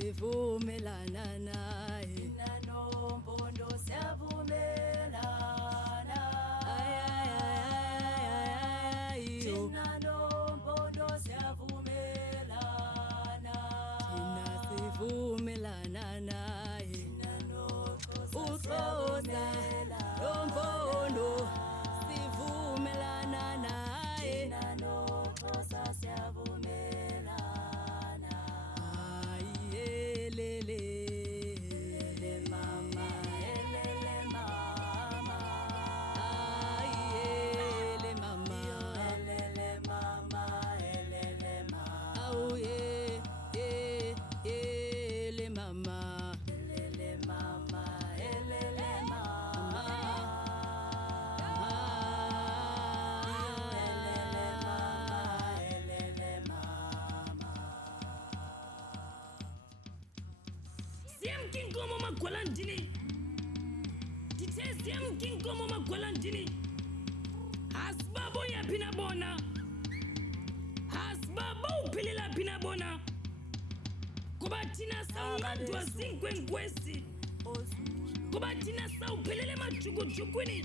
sivumelana naye. Thina noMpondo siyavumelana. Thina noMpondo siyavumelana. Thina sivumelana naye. Thina noXhosa uXhosa noMpondo sivumelana naye. Thina noXhosa siyavumelana. Ayelele Elele mama, elele mama. ayele mama Elele mama, elele mama. auye ele mama Elele mama, elele mama. Elele mama, elele mama. Siyamkinkomo magwalandini. Dithe siyamkinkomo magwalandini. Asibabo yaphi nabona. Asibabo uphilela phi nabona. Kuba thina sawunqandwa zinkwenkwesi. Kuba thina sawuphelele emajukujukwini.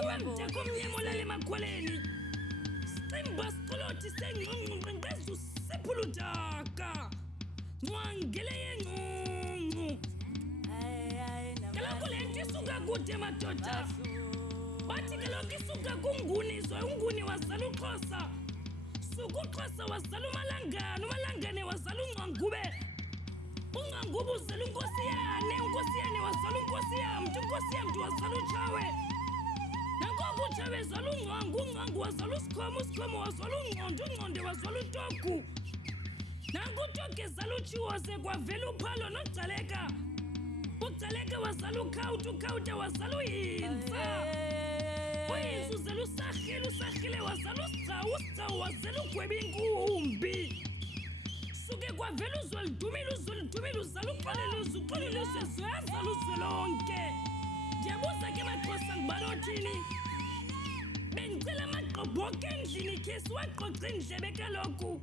Kuba mteko mnyemo lale makhwaleni. Simba siqolothi sengqongqonqezu siphuludaka. Ncwangele yengqungqu. Kaloku le nto isuka kude madoda. Bathi kaloku isuka kunguni unguni wazala uXhosa. Suka uXhosa wazala uMalangane, uMalangane wazala uNgqangube. uNgqangube uzala uNkosiyane, uNkosiyane wazala uNkosiyamntu, uNkosiyamntu wazala uTshawe. Nangoku uTshawe wazala uNgqangu, uNgqangu wazala uSikhomo, uSikhomo wazala uNgqondo, uNgqondo wazala uTogu. Nangu uTogu ezala uTshiwoze kwavela uPhalo noGcaleka. uGcaleka wazala uKhawuta, uKhawuta wazala uHintsa. uHintsa uzala uSarhile, uSarhile wazala uSigcawu, uSigcawu wazala uGwebinkumbi. Suke kwavela uZwelidumile, uZwelidumile uzala uXoleluzwe, uXoleluzwe yazala uZwelonke. Ndiyabuza ke maXhosa ngibana uthini? Bengicela amagqobhoke endlini khe siwaqoqa indlebe kaloku.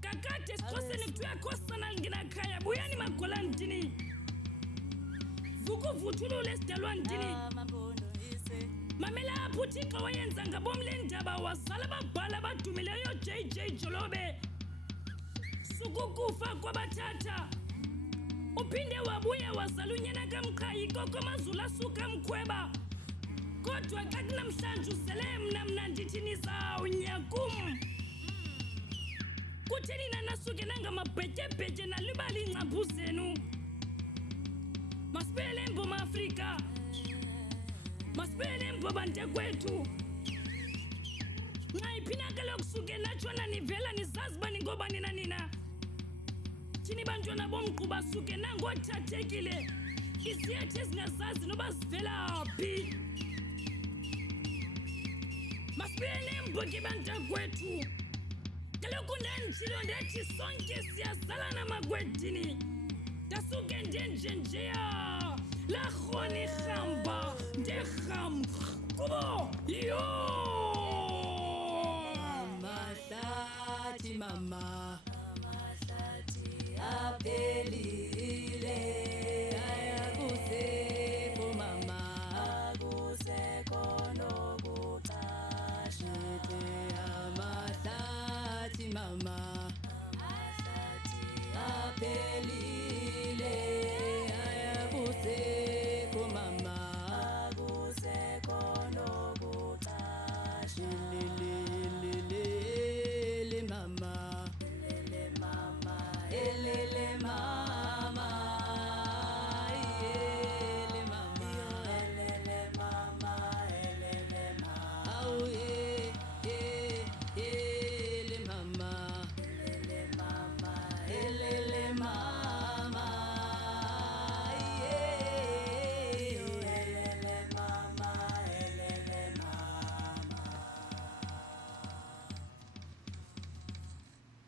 Kakade esiXhoseni kuthiwa khosana lingenakhaya, buyani magwalandini. Vuka uvuthulule esidalwanidini. Amampondo ise. Mamela apho uThixo wayenza ngabom le ndaba wazala ababhala abadumileyo JJ Jolobe. Sukukufa kwabathatha. Uphinde wabuya wazala unyana kaMqhayi koko Mazulu asuka Mkhweba. Kodwa xa kunamhlanje usele mna ndithi nizawunya kum. Kutheni nanasuke nangamabhetyebhetye nalibali ingcambu zenu. Masibele eMpuma Afrika. Masibele eMbo bantakwethu. Ngayiphina kaloku suke natshona nivela nizazi uba ningobani nina. Thini bantwana bomgquba suke nangothathekile. Iziyethu ezingazazi noba zivela phi. Masibele eMbo ke bantakwethu. Kaloku ndanditshilo ndathi sonke siyazalana magwedini. Ndasuke ndenjenjeya laRhoni rhamba nderham kubo yo. amahlathi mama Amahlathi aphelile. ayakusekho mama Akusekho nokuqasha. amahlathi mama Amahlathi aphelile ayakusekho mama akusekho nokuqasha. lelelelele mama Elele mama, elele mama ele mama elele mama, elele mama. auye ele mama Elele mama, elele mama